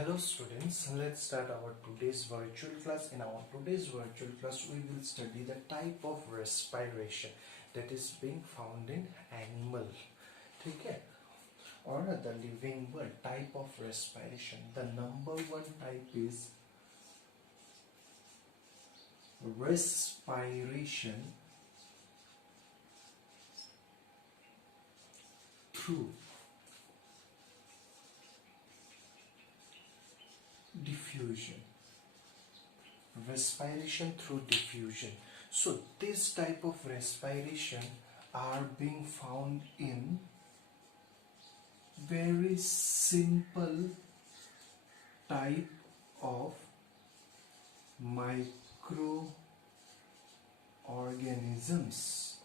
Hello students, let's start our today's virtual class. In our today's virtual class, we will study the type of respiration that is being found in animal. Okay? Or the living world. Type of respiration. The number one type is respiration through diffusion. Respiration through diffusion. So this type of respiration are being found in very simple type of microorganisms.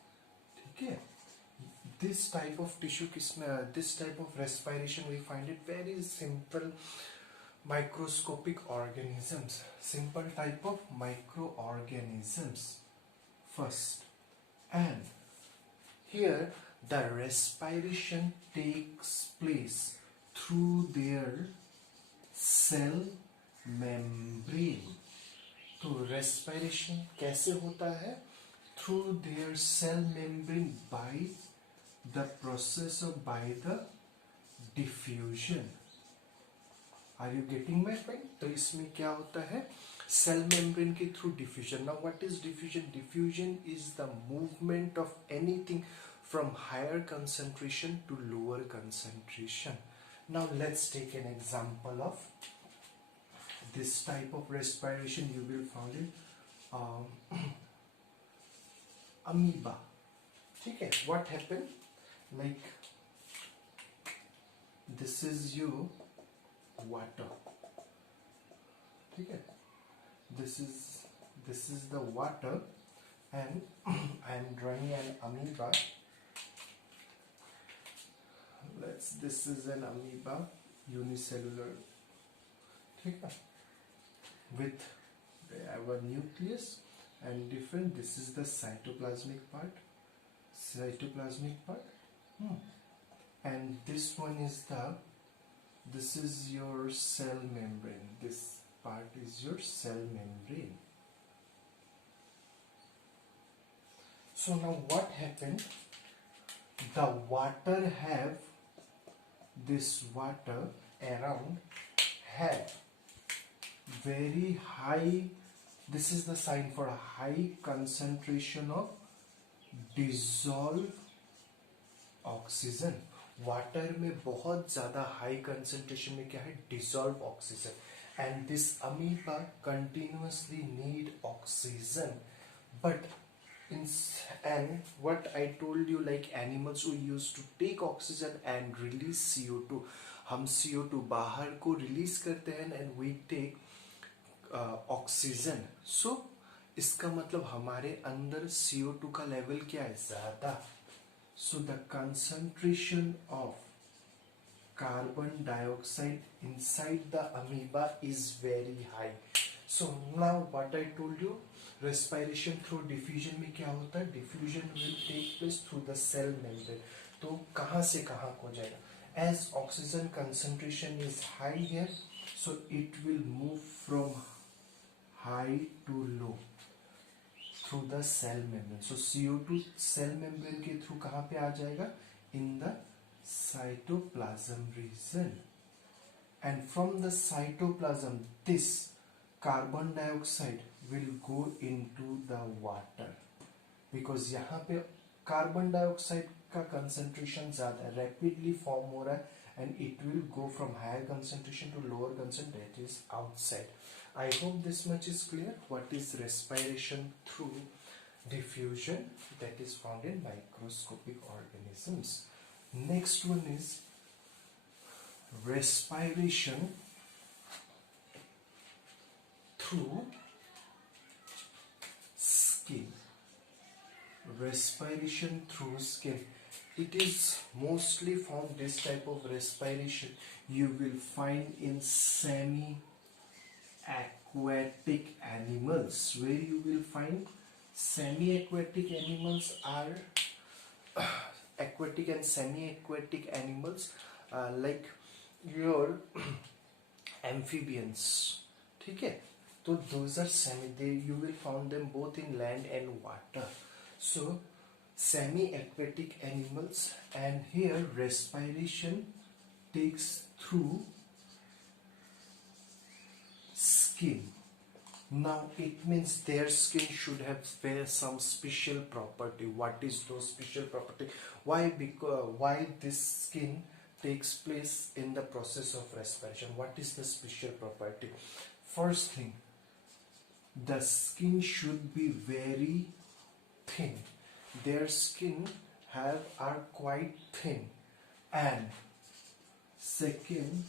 Okay, this type of this type of respiration we find it very simple microscopic organisms, simple type of microorganisms first, and here the respiration takes place through their cell membrane. तो respiration कैसे होता है? Through their cell membrane by the process of by the diffusion. Are you getting my point? तो इसमें क्या होता है? Cell membrane के through diffusion. Now what is diffusion? Diffusion is the movement of anything from higher concentration to lower concentration. Now let's take an example of this type of respiration. You will find it amoeba. ठीक है? What happened? Like this is your water. Okay, this is the water, and I am drawing an amoeba. This is an amoeba, unicellular. Okay, with our nucleus and different. This is the cytoplasmic part. And this one is this is your cell membrane. This part is your cell membrane. So now what happened? The water have this water around have very high. This is the sign for a high concentration of dissolved oxygen. Water में बहुत ज़्यादा high concentration में क्या है? Dissolve oxygen. And this amoeba continuously need oxygen. But and what I told you, like animals who used to take oxygen and release CO2. हम CO2 बाहर को release करते हैं and we take oxygen. So इसका मतलब हमारे अंदर CO2 का लेवल क्या है? ज़्यादा. So the concentration of carbon dioxide inside the amoeba is very high. So now what I told you, respiration through diffusion में क्या होता है? Diffusion will take place through the cell membrane. तो कहाँ से कहाँ को जाएगा? As oxygen concentration is high here, so it will move from high to low through the cell membrane. So CO2 cell membrane के through कहाँ पे आ जाएगा? In the cytoplasm region. And from the cytoplasm, this carbon dioxide will go into the water. Because यहाँ पे carbon dioxide का concentration ज़्यादा rapidly form हो रहा है, and it will go from higher concentration to lower concentration, that is outside. I hope this much is clear. What is respiration through diffusion? That is found in microscopic organisms. Next one is respiration through skin. Respiration through skin. It is mostly found, this type of respiration you will find in semi-aquatic animals. Where you will find semi-aquatic animals are aquatic and semi-aquatic animals, like your amphibians. ठीक है, तो those are semi, they you will found them both in land and water. So semi aquatic animals, and here respiration takes through skin. Now it means their skin should have some special property. What is those special property? Why? Because why this skin takes place in the process of respiration? What is the special property? First thing, the skin should be very thin. Their skin are quite thin, and second,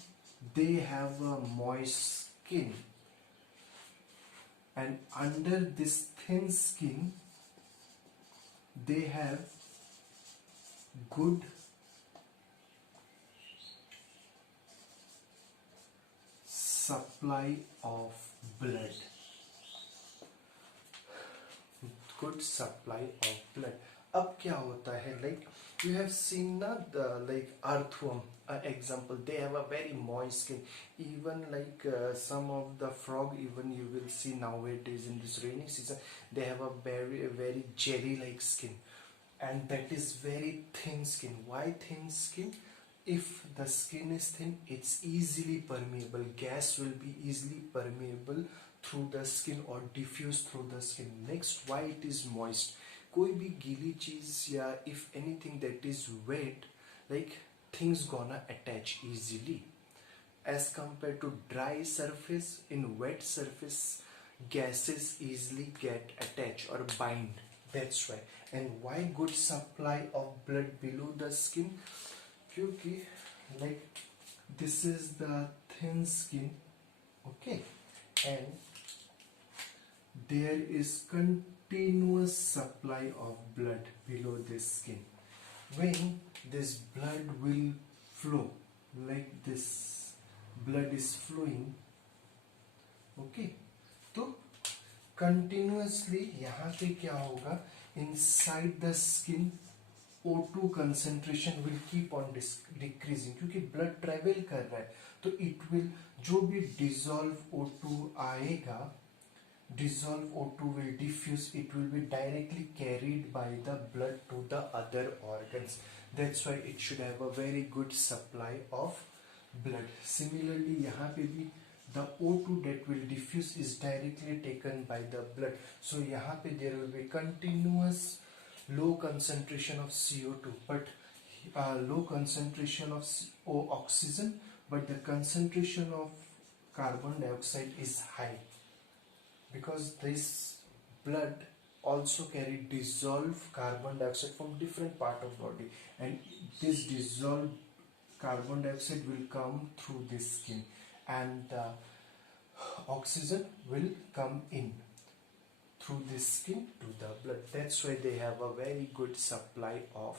they have a moist skin, and under this thin skin they have good supply of blood. Good supply of blood. अब क्या होता है, like you have seen na the like earthworm example, they have a very moist skin. Even like some of the frog, even you will see nowadays in this rainy season, they have a very jelly like skin, and that is very thin skin. Why thin skin? If the skin is thin, it's easily permeable. Gas will be easily permeable through the skin or diffuse through the skin. Next, why it is moist? कोई भी गीली चीज या if anything that is wet, like things gonna attach easily as compared to dry surface. In wet surface, gases easily get attached or bind. That's why. And why good supply of blood below the skin? क्योंकि like this is the thin skin, okay, and there is continuous supply of blood below this skin. When this blood will flow, like this blood is flowing, okay, तो continuously यहाँ पे क्या होगा, inside the skin O2 concentration will keep on decreasing, क्योंकि blood travel कर रहा है, तो it will, जो भी dissolve O2 आएगा, dissolved O2 will diffuse, it will be directly carried by the blood to the other organs. That's why it should have a very good supply of blood. Similarly, यहाँ पे भी the O2 that will diffuse is directly taken by the blood. So यहाँ पे there will be continuous low concentration of CO2, but low concentration of oxygen, but the concentration of carbon dioxide is high, because this blood also carry dissolved carbon dioxide from different part of body, and this dissolved carbon dioxide will come through this skin, and oxygen will come in through this skin to the blood. That's why they have a very good supply of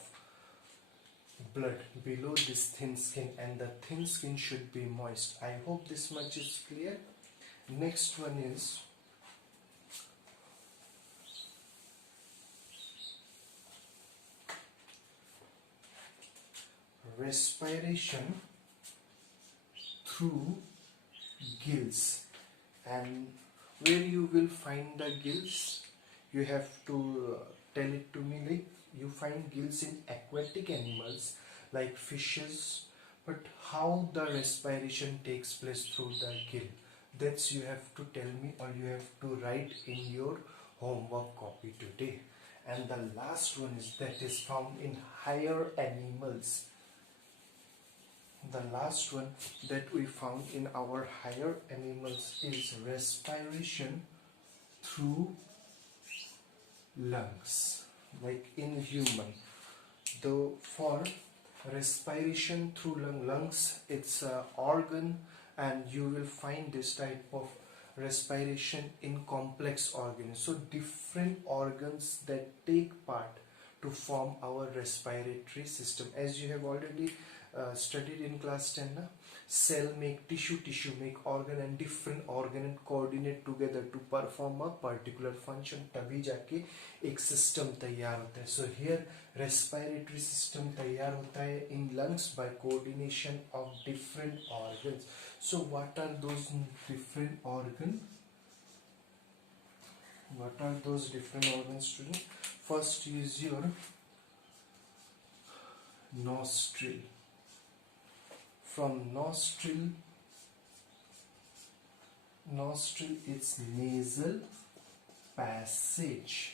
blood below this thin skin, and the thin skin should be moist. I hope this much is clear. Next one is respiration through gills. And where you will find the gills, you have to tell it to me. Like you find gills in aquatic animals like fishes, but how the respiration takes place through the gill, that's you have to tell me, or you have to write in your homework copy today. And the last one is that is found in higher animals. The last one that we found in our higher animals is respiration through lungs, like in human. Though for respiration through lungs, it's an organ, and you will find this type of respiration in complex organs. So different organs that take part to form our respiratory system. As you have already studied in class 10 na? Cell make tissue, tissue make organ, and different organ coordinate together to perform a particular function. तभी जाके एक system तैयार होता है. So here respiratory system तैयार होता है in lungs by coordination of different organs. So what are those different organs? What are those different organs, student? First is your nostril. From nostril it's nasal passage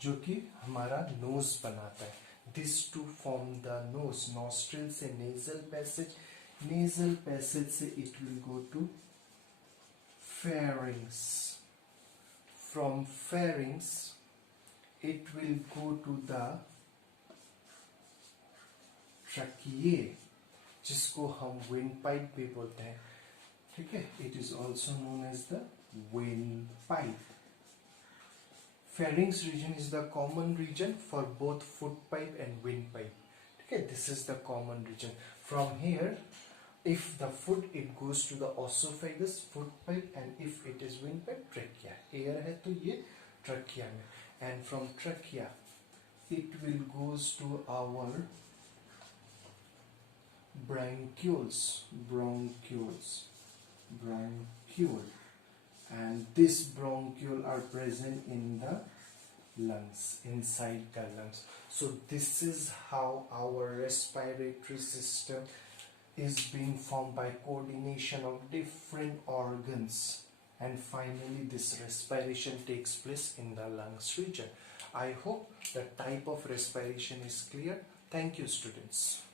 जो कि हमारा nose बनाता है. These two form the nose. Nostril से nasal passage से it will go to pharynx. From pharynx it will go to the tracheae जिसको हम windpipe भी बोलते हैं. ठीक है, it is also known as the windpipe. Pharynx region is the common region for both foot pipe and windpipe. Okay, this is the common region. From here, if the foot it goes to the esophagus, foot pipe, and if it is windpipe, trachea. Air है तो ये trachea में, and from trachea it will goes to our bronchioles, and this bronchiole are present in the lungs, inside the lungs. So this is how our respiratory system is being formed by coordination of different organs, and finally this respiration takes place in the lungs region. I hope the type of respiration is clear. Thank you, students.